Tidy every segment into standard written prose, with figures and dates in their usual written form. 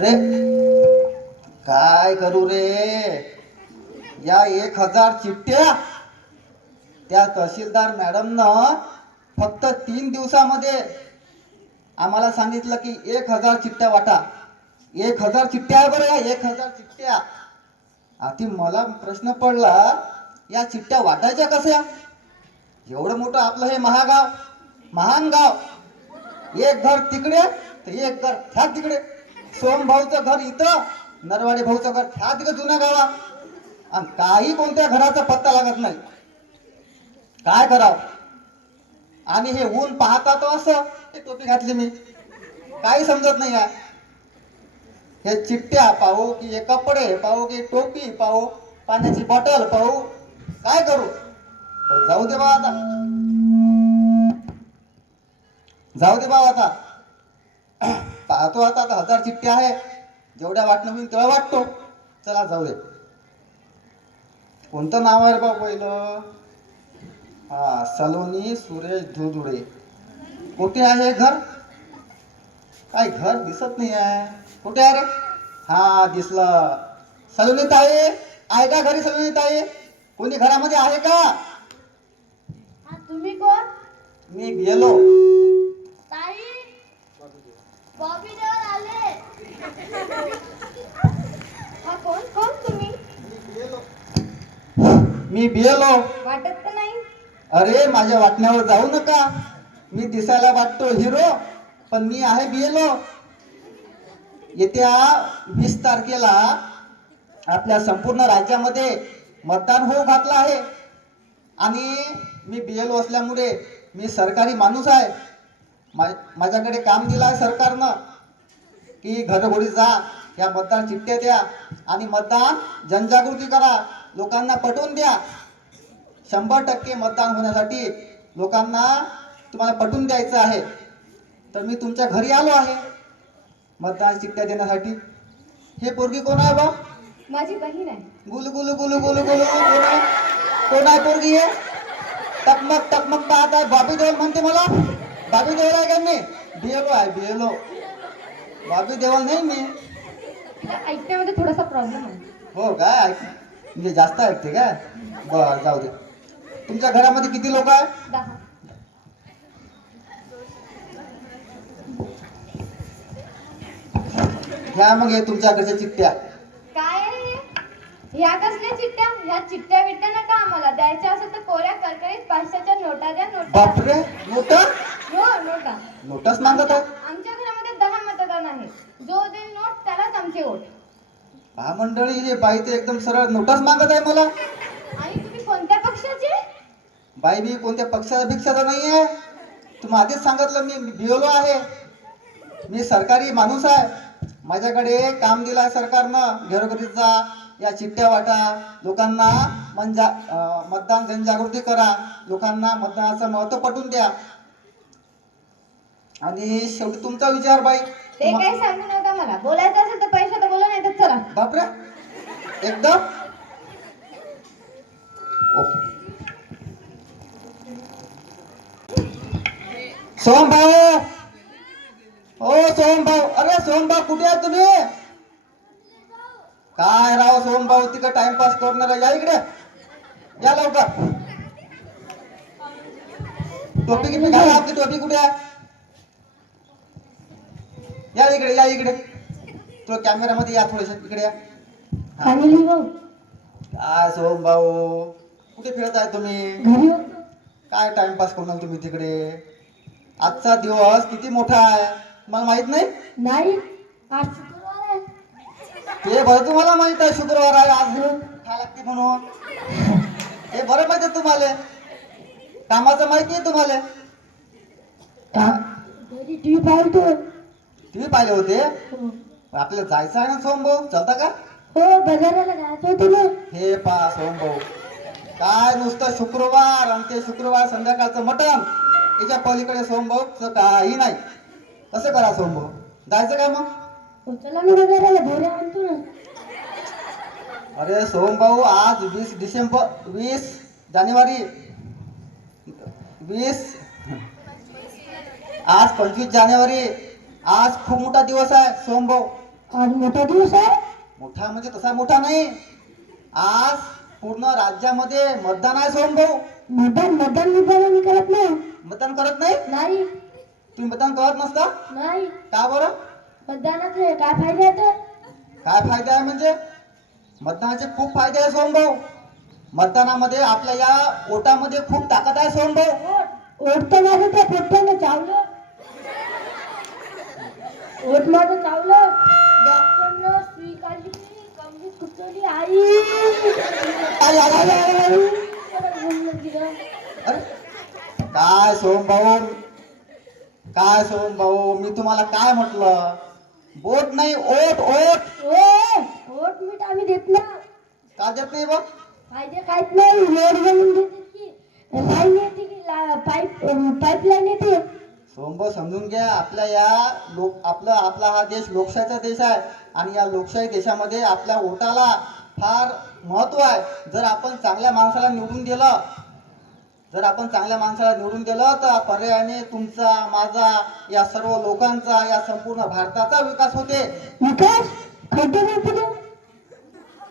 अरे काय करू रे, या 1000 चिठ्ठ्या त्या तहसीलदार मॅडमनं फक्त 3 दिवसामध्ये आम्हाला सांगितलं की 1000 चिठ्ठ्या वाटा. 1000 चिठ्ठ्या आहे बरं, या 1000 चिठ्ठ्या. आधी मला प्रश्न पडला, या चिठ्ठ्या वाटायच्या कशा? एवढं मोठं आपलं हे महागाव, महान गाव, एक घर तिकडे तर एक घर ह्या तिकडे. सोम भाऊचं घर इथं, नरवाडे भाऊचं घर ह्या तिकडे जुन्या गावात, आणि काही कोणत्या घराचा पत्ता लागत नाही. काय करावं? आणि हे ऊन पाहता तो असं, हे टोपी घातली मी, काही समजत नाही आहे. हे चिठ्ठ्या पाहू की हे कपडे पाहू की टोपी पाहू, पाण्याची बॉटल पाहू, काय करू? जाऊ दे बा आता, जाऊ दे बाबा आता. पाहतो आता 1000 चिठ्ठ्या आहे, जेवढ्या वाटणं होईल तेवढ्या वाटतो. चला जाऊ दे. कोणतं नाव आहे रे बा पहिलं? हा, सलोनी सुरेश धुधुडे. कुठे आहे घर? काय घर दिसत नाही आहे. कुठे आहे रे? हा, दिसलं. सलोनी ताई आहे का घरी? सलोनी ताई कोणी घरामध्ये आहे का? तुम्ही कोण? मी गेलो. ताई बॉबी देवर आले. हा कोण कोण तुम्ही? मी बिएलो. वाटत तर नाही. अरे माझ्या वाटण्यावर जाऊ नका. मी दिसायला वाटतो हिरो, पण मी आहे बिएलो. येत्या 20 तारखेला आपल्या संपूर्ण राज्यामध्ये मतदान होऊ घातलं आहे, आणि मी बिएलो असल्यामुळे मी सरकारी माणूस आहे. माझ्याकडे काम दिलं आहे सरकारनं की घरोघरी जा, या मतदान चिठ्ठ्या द्या आणि मतदान जनजागृती करा, लोकांना पटवून द्या. 100% मतदान होण्यासाठी लोकांना तुम्हाला पटवून द्यायचं आहे. तर मी तुमच्या घरी आलो आहे मतदान चिठ्ठ्या देण्यासाठी. हे पोरगी कोण आहे बा? माझी बहीण आहे. गुलू गुलू गुलू गुलू गुलू कोण आहे? कोण आहे पोरगी? आहे टकमक टकमक पाहत आहे. बॉबी देओल म्हणते मला. बॉबी देओल आहे का? मी बिएलो आहे, बिएलो. बॉबी देओल नाही मी. ऐकण्यामध्ये थोडासा प्रॉब्लेम आहे. हो काय? म्हणजे जास्त ऐकते काय? बरं जाऊ दे. तुमच्या घरामध्ये किती लोक आहे? 10. घ्या मग हे तुमच्याकडच्या चिठ्ठ्या. काय आहे? ह्या कसल्या चिठ्ठ्या? ह्या चिठ्ठ्या बिट्ट्या नका आम्हाला. द्यायच्या असेल तर कोऱ्या करकरीत 500च्या नोटा द्या. नोटा. बापरे, नोटा? हो, नोटा. नोटाच मागत आहे? आमच्या घरामध्ये 10 मतदान आहे. जो देईल नोट त्यालाच आमचे वोट. हा मंडळी, हे बाई ते एकदम सरळ नोटाच मागत आहे मला. आणि तुम्ही कोणत्या पक्षाचे? बाई मी कोणत्या पक्षाचा भिक्षाचा नाही आहे. तुम्ही आधीच सांगितलं मी बिएलो आहे. मी सरकारी माणूस आहे. माझ्याकडे काम दिलं आहे सरकारनं. घरोघरी जा, या चिठ्ठ्या वाटा, लोकांना मतदान जनजागृती करा, लोकांना मतदानाचं महत्त्व पटवून द्या. आणि शेवटी तुमचा विचार बाई. ते काही सांगू नका मला. बोलायचं असेल तर पैसा तर बोला, नाही तर चला. बापरे, एकदम ओके. सोम भाऊ, ओ सोम भाऊ, अरे सोम भाऊ कुठे आहे तुम्ही? काय राव सोम भाऊ, तिकडे टाइमपास करणार. या इकडे, या लवकर. टोपी किती घाला, आपली टोपी कुठे आहे? या इकडे, या इकडे. तो कॅमेरामध्ये या, थोडेसे इकडे या. काय सोम भाऊ, कुठे फिरत आहे तुम्ही? काय टाइमपास करणार तुम्ही तिकडे? आजचा दिवस किती मोठा आहे मला माहित नाही? नाही, आज शुक्रवार आहे. ते बरं तुम्हाला माहित आहे शुक्रवार आहे, आज खा लागते म्हणून. हे बरं माहिती आहे तुम्हाला. कामाचं माहिती आहे तुम्हाला. टीव्ही पाहिले होते? आपल्याला जायचं आहे ना सोम भाऊ, चलता का? हो, बाजाराला जायचं होतं ना. हे पा सोम भाऊ, काय नुसतं शुक्रवार आणि ते शुक्रवार संध्याकाळचं मटण, याच्या पलीकडे सोम भाऊ काही नाही. कसं करा सोम भाऊ? जायचं काय मग? चला ना बाजाराला, भोऱ्या आणतो ना. अरे सोम भाऊ, आज 20 जानेवारी 20, आज 25 जानेवारी. आज खूप मोठा दिवस आहे सोम भाऊ. आज मोठा दिवस आहे. मोठा म्हणजे तसा मोठा नाही. आज पूर्ण राज्यामध्ये मतदान आहे सोमभाऊ. मतदान मी करत नाही. मतदान करत नाही? नाही तुम्ही मतदान करत नसता? नाही. का बरं? मतदानाचे काय फायदे आहेत? काय फायदा आहे म्हणजे? मतदानाचे खूप फायदे आहे सोमभाऊ. मतदानामध्ये आपल्या या ओटामध्ये खूप ताकद आहे सोमभाऊ. ओट तर माझं त्या पोट्यानं चावलं. ओट माझं चावलं. डॉक्टरनं सुई काढली, कमरी खुपसवली. आई आई, आई, आई, आई, आई. अरे काय सोमभाऊ, काय सोमभाऊ, मी तुम्हाला काय म्हटलं? बोट नाही, ओट ओट. ओट मीठ आम्ही देत ना. का देत नाही बा? फायदे काहीच नाही. रोड बनवून देते की लाईन येते की पाईपलाईन येते. सोमभाऊ समजून घ्या, आपल्या या आपला हा देश लोकशाहीचा देश आहे आणि या लोकशाही देशामध्ये आपल्या वोटाला फार महत्व आहे. जर आपण चांगल्या माणसाला निवडून दिलं तर पर्यायाने तुमचा, माझा, या सर्व लोकांचा, या संपूर्ण भारताचा विकास होते. विकास खड्डे नाही.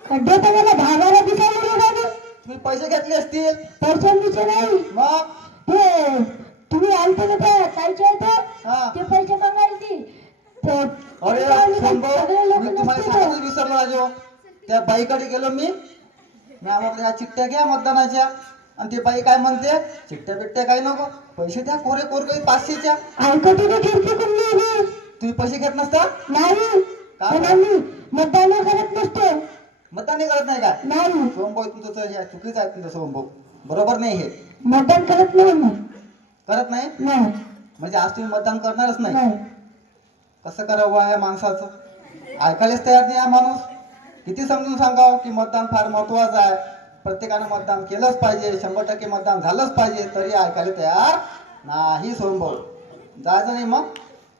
खड्डे तर मला 10-12 दिवसांनी लागले. तुम्ही पैसे घेतले असतील पैशांचे नाही. मग ते तुम्ही आलते ना त्या ताईच्या इथं, हा. ते पैसे मागायला अरे सोमभाऊ, मी तुम्हाला सांगायचं विसरलो राजो. त्या बाईकडे गेलो मी म्हटलं ह्या चिठ्ठ्या घ्या मतदानाच्या. आणि ते बाई काय म्हणते, चिठ्ठ्या बिट्ट्या काही नको, पैसे द्या कोरे 500च्या. ऐकत होते खिडकी कुठली. तुम्ही पैसे घेत नसता? नाही पण आम्ही मतदान करत नसतो. मतदान करत नाही का? नाही सोमभाऊ, तुमचं हे चुकीचं आहे. तुमचं सोमभाऊ बरोबर नाही. हे मतदान करत नाही मी. करत नाही नाही म्हणजे आज तुम्ही मतदान करणारच नाही? नाही. कसं करावं या माणसाचं? ऐकायलाच तयार नाही हा माणूस. किती समजून सांगावं की मतदान फार महत्वाचं आहे, प्रत्येकानं मतदान केलंच पाहिजे, 100% मतदान झालंच पाहिजे, तरी ऐकायला तयार नाही सोमभाऊ. जायचं नाही मग?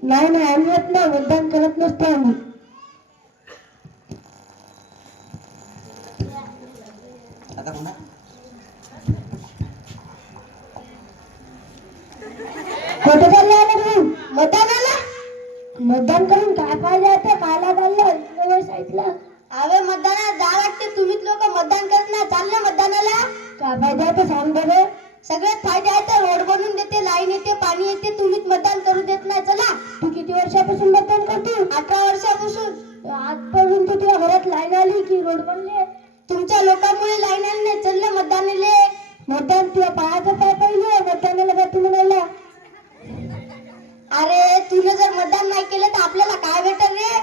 नाही आम्ही येत नाही. मतदान करत नसतो आम्ही. आता पुन्हा कुठे चालले आले तुम्ही? मतदानाला. मतदान करून काय फायदा आहे? कायला चाललं साईडला? अरे मतदानाला जा वाटते, तुम्हीच लोक मतदान करत नाही. चाललं मतदानाला. काय फायदा आहे सांग बरं. सगळ्यात फायदे आहेत. रोड बनवून देते, लाईन येते, पाणी येते, तुम्हीच मतदान करू देत नाही. चला. तू किती वर्षापासून मतदान करते? 18 वर्षापासून. आजपर्यंत तुझ्या घरात लाईन आली की रोड बनले? तुमच्या लोकांमुळे लाईन आली नाही. चाललं मतदानाले. मतदान तुझ्या पायाचं पाय पहिले मतदानाला का तू म्हणायला? अरे तुला जर मतदान नाही केलं तर आपल्याला काय भेटल रे?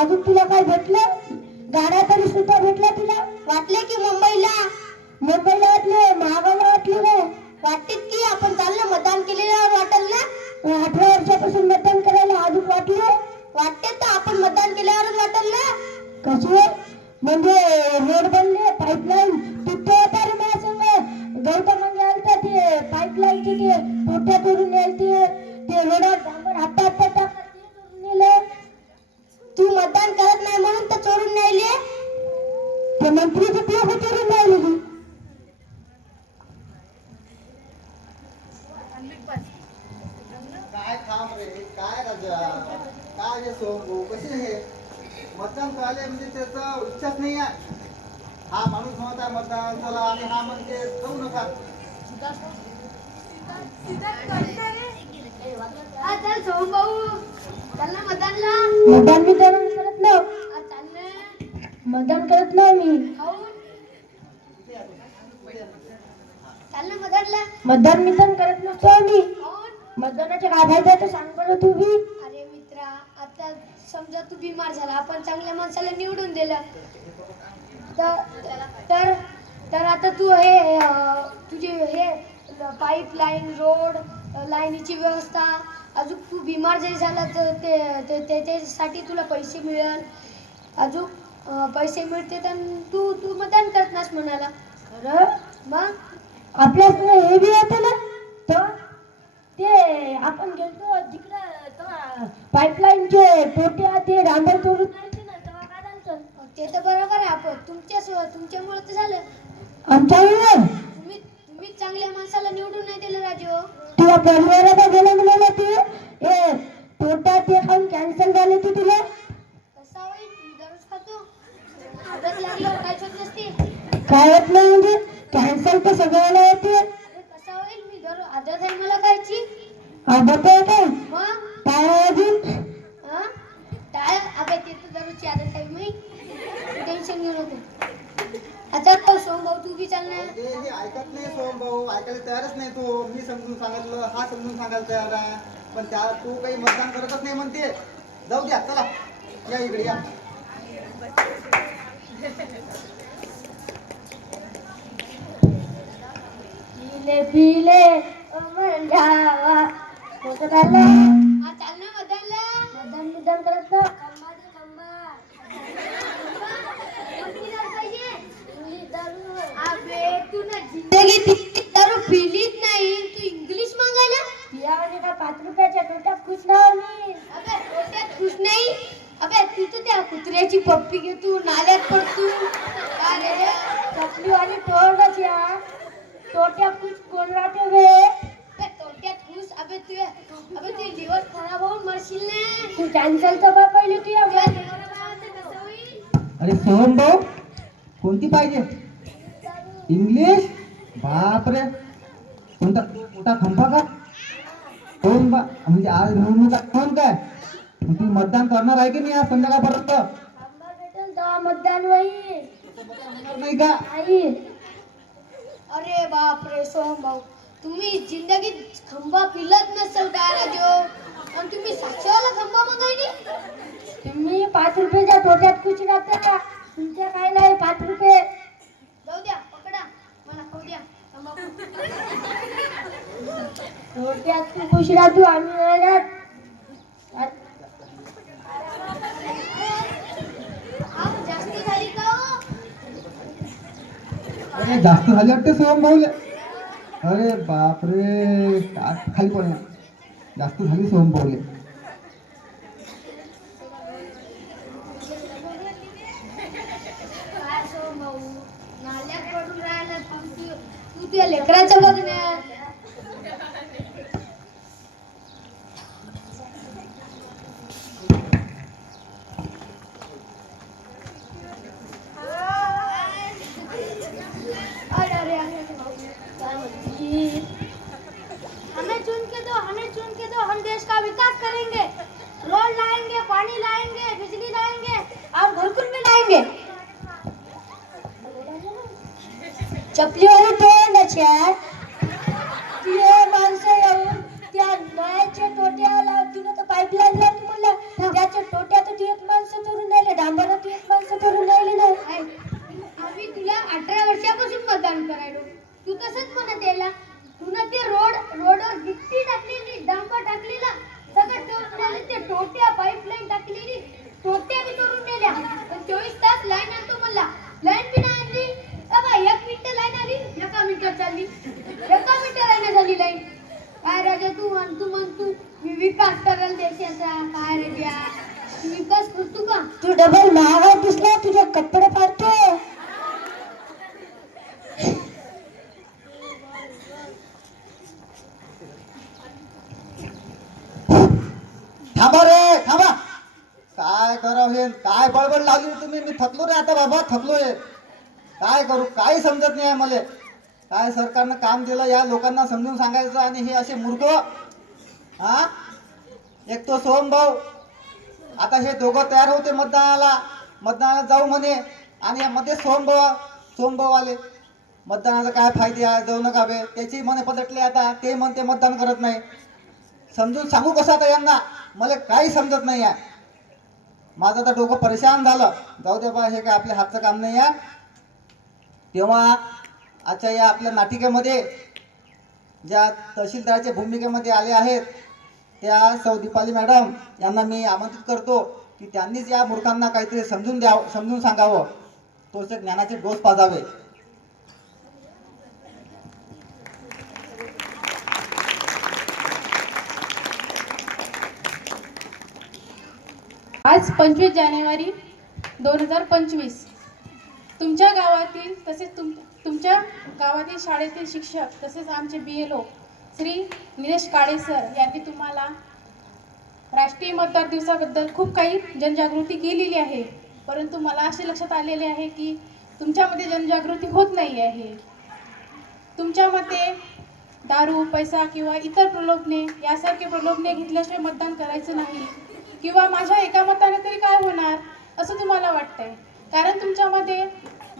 अजून तुला काय भेटलं? गाड्या तरी सुद्धा भेटल्या तुला? वाटले की मुंबईला वाटले, महागाला वाटले रे. वाटतेत की आपण चाललं मतदान केलेल्यावर वाटल ना. 18 वर्षापासून मतदान करायला अजून वाटले? वाटते तर आपण मतदान केल्यावरच वाटल ना. कसे म्हणजे रोड बनले, पाईपलाईन तुटते होता रे माझ्या संग. गौतम म्हणजे आलता ते पाईपलाईनचे ते पोट्या तोडून यायचे, ते रोडावर डांबर हातात टाकत ते तोडून नेलं. तू मतदान करत नाही म्हणून तर चोरून नेले. ते मंत्रीचे लोक चोरून राहिले. काय थांब रे, काय राजा, काय हे सोमभाऊ, कसे हे मतदान करायला म्हणजे त्याचा इच्छाच नाही आहे. हा माणूस म्हणत आहे मतदान चला आणि हा म्हणते जाऊ नका. चल सोम भाऊ, चल ना मतदानला. मतदान मी करत नाही. चाललं मतदान करत नाही मी. खाऊन चाल ना मतदानला. मतदान करत नसतो आम्ही. खाऊन. मतदानाचे काय फायदा आहे ते सांग बरं तू बी. अरे मित्रा, आता समजा तू बिमार झाला, आपण चांगल्या माणसाला निवडून दिलं तर आता तू हे तुझे हे पाईपलाईन, रोड, लाईनीची व्यवस्था, अजून तू बिमार जरी झाला तर त्याच्यासाठी तुला पैसे मिळेल. अजून पैसे मिळते तर तू मतदान करत नास म्हणाला. अरे मग आपल्या हे बी होतं ना तर ते आपण गेलतो तिकडं पाईपलाईनचे पोट्या ते डांबर तोडून जायचे ना, तेव्हा काय झालं? ते तर बरोबर आहे. आपण तुमच्यामुळे तर झालं. आमच्यामुळे तुम्ही चांगल्या माणसाला निवडून नाही दिलं राजू. तुला परिवाराला गेलं म्हणाला ते पोट्या ते खाऊन कॅन्सर झाले की तुला? कसा होईल आदत लागल्यावर काय होत नसते. काय होत नाही म्हणजे कॅन्सल तर सगळ्याला येते. अरे कसा होईल, मी जर आदत आहे मला खायची. आदत आहे काय? मग काय आहे अजून? हा काय अबे ते तर दररोजची आदत आहे मी. टेन्शन घेऊ नको. अच्छा तो सोम भाऊ तू बी चाल ना. हे ऐकत नाही सोहम भाऊ, ऐकायला तयारच नाही तो. मी समजून सांगितलं, हा समजून सांगायला तयार आहे, पण त्या तू काही मतदान करतच नाही म्हणते. जाऊ द्या, चला या इकडे या. पिले पिले अमर जावा. कोणतं चाललं? हा चाल ना मदानला. मतदान करत ना. खंबा दे खंबा. कोणती दारू पाहिजे? इंग्लिश दारू. अबे तू ना जिंदगीत दारू पिलीच नाही, तू इंग्लिश मागायला. पियावाने का 5 रुपयाच्या टोट्यात खुश ना मी. अबे टोट्यात खुश नाही. अबे तू तर त्या कुत्र्याची पप्पी घे, तू नाल्यात पडतू. अरे चपलीवाली तोडच या. टोट्यात खुश कोण राहते बे? अबे टोट्यात खुश. अबे तू लिव्हर खराब होऊन मरशील ना. तू कॅन्सल तर बा पहिले तू या. तुझ्या लिव्हर लावायचं कसं होईल? अरे सोहम भाऊ, कोणती पाहिजे? इंग्लिश? बापरे, कोणता मोठा खंपा का? कोण बा म्हणजे आज निवडणूक कोण काय? मग तुम्ही मतदान करणार आहे की नाही आज संध्याकाळपर्यंत? आंबा भेटेल तर मतदान होईल. होणार नाही का? आई अरे बाप रे सोहम भाऊ, तुम्ही जिंदगीत खंबा पिलत नसेल काय राजो, आणि तुम्ही साक्षीवाला खंबा मागायली. तुम्ही 5 रुपयाच्या टोट्यात खुश राहता. तुमच्या काय नाही 5 रुपये. जाऊ द्या, पकडा मला खाऊ द्या तंबाखू. टोट्यात तू खुश राहतो आम्ही नाही राहत. आप जास्ती झाली का हो? अरे जास्त झाले वाटते सोहम भाऊले. अरे बापरे, खाली पडला. जास्त झाली सोहम भाऊले. काय सोहम भाऊ, नाल्यात पडून राहिला तू तुझ्या लेकराचं बघ ना. अरे अरे अरे काय म्हणती? हमें चुन के दो, हम देश का विकास करेंगे, रोड लाएंगे, पानी लाएंगे, बिजली लाएंगे और घरकुल में लाएंगे. चपलीवाली तोंडच यार. ते माणसं येऊन त्या नळाच्या टोट्याला तिनं तर पाईपलाईन लावली म्हणलं. त्याच्या टोट्यात ती एक माणसं तोडून राहिले, डांबरात ती एक माणसं तोडून राहिली ना. आम्ही तुला 18 वर्षापासून मतदान करायलो, तू तसंच म्हणत यायला. तुला ते रोडवर गिट्टी टाकलेली, डांबर टाकलेला, सगळं टोटलेलं, ते टोट्या पाईपलाईन टाकलेली, टोट्या बी तोडून नेल्या. पण 24 तास लाईन आणतो मला, लाईन बी नाही आणली. अबा 1 मिनिट लाईन आली, 1 मिनिटात चालली. 1 मिनिट लाईन झाली लाईन. काय राजा तू म्हणतो मी विकास कराल देशाचा. काय राजा तू विकास करतो का? तू डबल महागात दिसला, तुझे कपडे फाडतो. थांबा रे, थांबा. काय करावं हे, काय बडबड लावली तुम्ही? मी थकलो रे आता बाबा, थकलोय. काय करू, काही समजत नाही आहे मला. काय सरकारनं काम दिलं या लोकांना समजून सांगायचं, आणि हे असे मूर्ख. हा, एक तो सोहम भाऊ, आता हे दोघं तयार होते मतदानाला जाऊ म्हणे, आणि यामध्ये सोहम भाऊ आले. मतदानाचा काय फायदे आहे, जाऊ नका बे. त्याची मने पलटले आता, ते म्हणते मतदान करत नाही. समजून सांगू कसं आता यांना, मला काही समजत नाही आहे. माझं आता डोकं परेशान झालं. जाऊ दे बा, हे काय आपल्या हातचं काम नाही आहे. तेव्हा आजच्या या आपल्या नाटिकेमध्ये ज्या तहसीलदाराच्या भूमिकेमध्ये आले आहेत त्या सौ दीपाली मॅडम यांना मी आमंत्रित करतो की त्यांनीच या मूर्खांना काहीतरी समजून सांगावं, तोच ज्ञानाचे डोस पाजावे. आज 25 जानेवारी 2025 तुमच्या गावातील तसेच तुमच्या गावातील शाळेतील शिक्षक तसेच आमचे BLO श्री निलेश काळे सर यांनी तुम्हाला राष्ट्रीय मतदार दिवसाबद्दल खूप काही जनजागृती केलेली आहे. परंतु मला असे लक्षात आलेले आहे की तुमच्यामध्ये जनजागृती होत नाही आहे. तुमच्या मते दारू, पैसा किंवा इतर प्रलोभने यासारखे प्रलोभने घेतल्याशिवाय मतदान करायचं नाही किंवा माझ्या एका मताने तरी काय होणार असं तुम्हाला वाटतंय. कारण तुमच्यामध्ये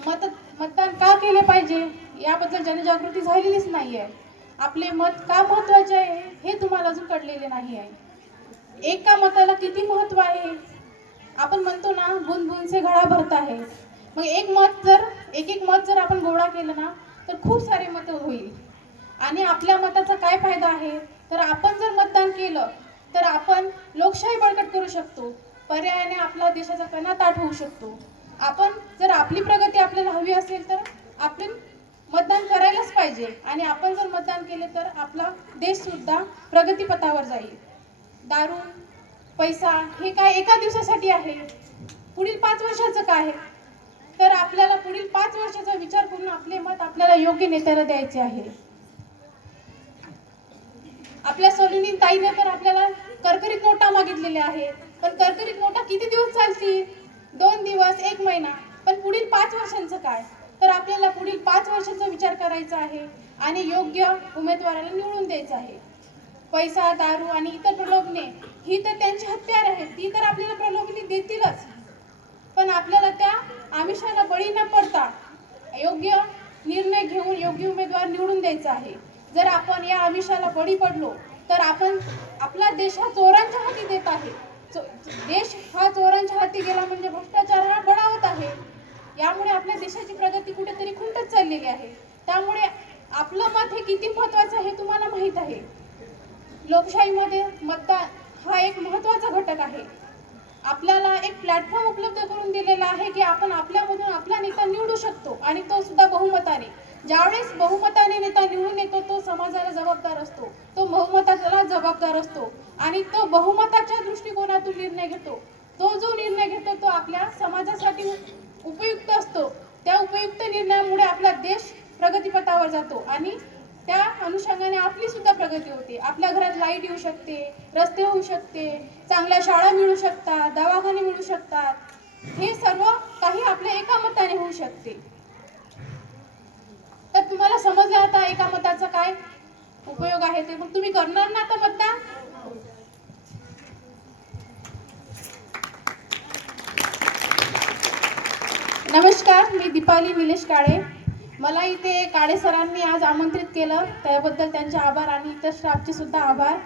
मतदान का केले पाहिजे याबद्दल जनजागृती झालेलीच नाही आहे. आपले मत का महत्त्वाचे आहे हे तुम्हाला अजून कळलेले नाही आहे. एका मताला किती महत्त्व आहे. आपण म्हणतो ना, बूंद बूंद से घडा भरता है. मग एक मत जर आपण गोळा केलं ना तर खूप सारे मतं होईल. आणि आपल्या मताचा काय फायदा आहे तर आपण जर मतदान केलं तर आपण लोकशाही बळकट करू शकतो. पर्यायाने आपला देशाचा कणा ताठ होऊ शकतो. आपण जर आपली प्रगती आपल्याला हवी असेल तर आपण मतदान करायलाच पाहिजे. आणि आपण जर मतदान केले तर आपला देश सुद्धा प्रगतीपथावर जाईल. दारू, पैसा हे काय एका दिवसासाठी आहे. पुढील 5 वर्षाचं काय आहे तर आपल्याला पुढील 5 वर्षाचा विचार करून आपले मत आपल्याला योग्य नेत्याला द्यायचे आहे. आपल्या सलोनी ताईने तर आपल्याला करकरीत नोटा मागितलेल्या आहेत. पण करकरीत नोटा किती दिवस चालतील? 2 दिवस, 1 महिना. पण पुढील 5 वर्षांचं काय तर आपल्याला पुढील 5 वर्षांचा विचार करायचा आहे आणि योग्य उमेदवाराला निवडून द्यायचं आहे. पैसा, दारू आणि इतर प्रलोभने ही तर त्यांची हत्यार आहे. ती तर आपल्याला प्रलोभने देतीलच. पण आपल्याला त्या आमिषाला बळी न पडता योग्य निर्णय घेऊन योग्य उमेदवार निवडून द्यायचा आहे. जर आपण या आमिषाला बळी पडलो तर आपण आपला देश हा चोरांच्या हाती देत आहे. देश हा चोरांच्या हाती गेला म्हणजे भ्रष्टाचार हा बळावत आहे. यामुळे आपल्या देशाची प्रगती कुठेतरी खुंटत चाललेली आहे. त्यामुळे आपलं मत हे किती महत्त्वाचं आहे हे तुम्हाला माहीत आहे. लोकशाहीमध्ये मतदान हा एक महत्त्वाचा घटक आहे. आपल्याला एक प्लॅटफॉर्म उपलब्ध करून दिलेला आहे की आपण आपल्यामधून आपला नेता निवडू शकतो आणि तो सुद्धा बहुमताने. ज्यावेळेस बहुमताने नेता निवडून येतो तो समाजाला जबाबदार असतो, तो बहुमताला जबाबदार असतो आणि तो बहुमताच्या दृष्टिकोनातून निर्णय घेतो. तो जो निर्णय घेतो तो आपल्या समाजासाठी उपयुक्त असतो. त्या उपयुक्त निर्णयामुळे आपला देश प्रगतीपथावर जातो आणि त्या अनुषंगाने आपली सुद्धा प्रगती होते. आपल्या घरात लाईट येऊ शकते, रस्ते होऊ शकते, चांगल्या शाळा मिळू शकतात, दवाखाने मिळू शकतात. हे सर्व काही आपल्या एका मताने होऊ शकते. तर तुम्हाला समजलं आता एका मताचा काय उपयोग आहे ते. मग तुम्ही करणार ना आता मतदान? नमस्कार, मी दीपाली निलेश काळे. मला इथे काळे सरांनी आज आमंत्रित केलं त्याबद्दल त्यांचे आभार आणि इतर स्टाफचे सुद्धा आभार.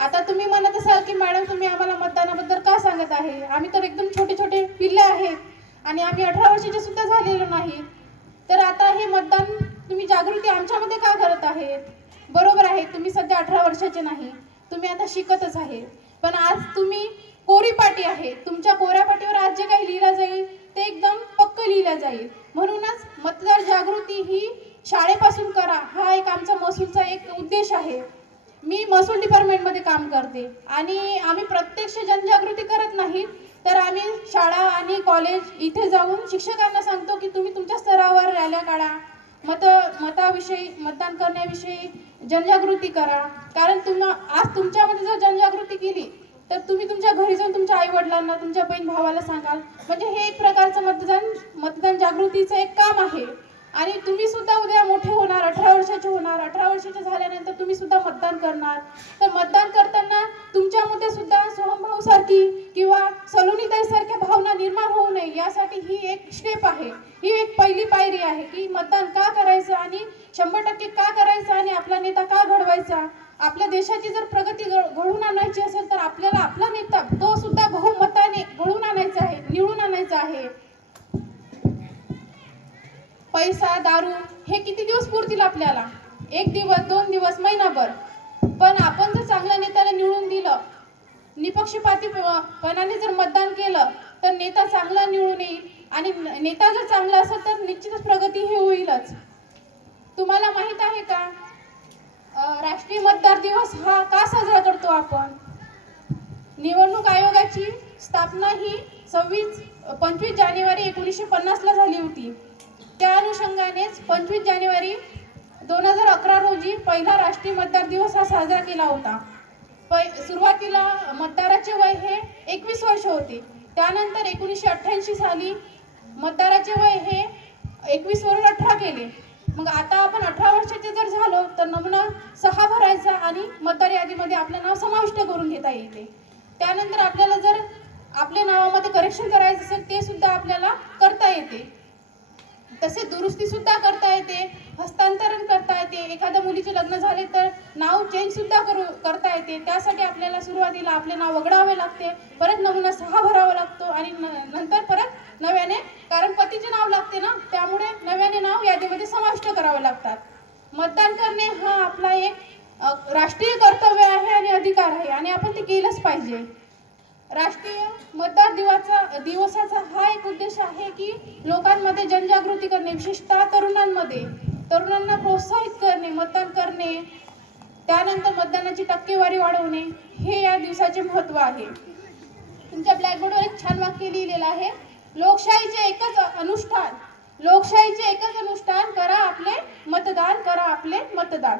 आता तुम्ही म्हणत असाल की मॅडम तुम्ही आम्हाला मतदानाबद्दल का सांगत आहे. आम्ही तर एकदम छोटे छोटे पिल्ले आहेत आणि आम्ही 18 वर्षाचे सुद्धा झालेलो नाही. तर आता हे मतदान तुम्ही जागृती आमच्यामध्ये का करत आहेत. बरोबर आहे, तुम्ही सध्या 18 वर्षाचे नाही, तुम्ही आता शिकतच आहे. पण आज तुम्ही कोरी पाटी आहे. तुमच्या कोऱ्या पाटीवर आज जे काही लिहिलं जाईल ते एकदम पक्क लिहिलं जाईल. म्हणूनच मतदार जागृती ही शाळेपासून करा हा एक आमचा महसूलचा एक उद्देश आहे. मी महसूल डिपार्टमेंटमध्ये काम करते आणि आम्ही प्रत्यक्ष जनजागृती करत नाही तर आम्ही शाळा आणि कॉलेज इथे जाऊन शिक्षकांना सांगतो की तुम्ही तुमच्या स्तरावर रॅल्या काढा, मताविषयी मतदान करण्याविषयी जनजागृती करा. कारण आज तुमच्यामध्ये जर जनजागृती केली तर तुम्ही तुमच्या घरी जाऊन तुमच्या आई वडिलांना, तुमच्या बहीण भावाला सांगाल. म्हणजे हे एक प्रकारचं मतदान जागृतीचं एक काम आहे. आणि तुम्ही सुद्धा उद्या मोठे होणार, 18 वर्षाचे होणार. 18 वर्षाचे झाल्यानंतर तुम्ही सुद्धा मतदान करणार. तर मतदान करताना तुमच्यामध्ये सुद्धा सोहमभाऊ सारखी किंवा सलोनीताई सारख्या भावना निर्माण होऊ नये यासाठी ही एक स्टेप आहे. ही एक पहिली पायरी आहे की मतदान का करायचं आणि 100% का करायचं आणि आपला नेता का घडवायचा. आपल्या देशाची जर प्रगती घडवून आणायची असेल तर आपल्याला आपला नेता तो सुद्धा बहुमताने घडवून आणायचा आहे, निवडून आणायचा आहे. पैसा, दारू हे किती दिवस पुरतील आपल्याला. 1 दिवस, 2 दिवस, महिनाभर. पण आपण जर चांगल्या नेत्याला निवडून दिलं, निपक्षपातीपणाने जर मतदान केलं तर नेता चांगला निवडून येईल आणि नेता जर चांगला असेल तर निश्चितच प्रगती ही होईलच. तुम्हाला माहित आहे का राष्ट्रीय मतदार दिवस हा का साजरा करतो आपण. निवडणूक आयोगाची स्थापना ही 25 जानेवारी 1950 ला झाली होती. त्या अनुषंगानेच 25 जानेवारी 2011 रोजी पहिला राष्ट्रीय मतदार दिवस हा साजरा केला होता. सुरुवातीला मतदाराचे वय हे 21 वर्ष होते. त्यानंतर 1988 साली मतदाराचे वय हे 21 वरून 18 केले. मग आता आपण 18 वर्षाचे जर झालो तर नमुना 6 भरायचा आणि मतदार यादीमध्ये आपलं नाव समाविष्ट करून घेता येते. त्यानंतर आपल्याला जर आपल्या नावामध्ये करेक्शन करायचं असेल ते सुद्धा आपल्याला करता येते. तसेच दुरुस्ती सुद्धा करता येते, हस्तांतरण करता येते. एखाद्या मुलीचे लग्न झाले तर नाव चेंज सुद्धा करता येते. त्यासाठी आपल्याला सुरुवातीला आपले नाव वगळावे लागते, परत नमुना 6 भरावा लागतो आणि नंतर परत नव्याने, कारण पतीचे नाव लागते ना, त्यामुळे नव्याने नाव यादीमध्ये समाविष्ट करावे लागतात. मतदान करणे हा आपला एक राष्ट्रीय कर्तव्य आहे आणि अधिकार आहे आणि आपण ते केलंच पाहिजे. राष्ट्रीय मतदार दिवसाचा हा एक उद्देश आहे की लोकांमध्ये जनजागृती करणे, विशेषतः तरुणांना प्रोत्साहित करणे, मतदान करणे, त्यानंतर मतदानाची टक्केवारी वाढवणे, हे या दिवसाचे महत्त्व आहे. तुमच्या ब्लॅकबोर्डवर एक छान वाक्य लिहिलेलं आहे, लोकशाहीचे एकच अनुष्ठान, करा आपले मतदान, करा आपले मतदान.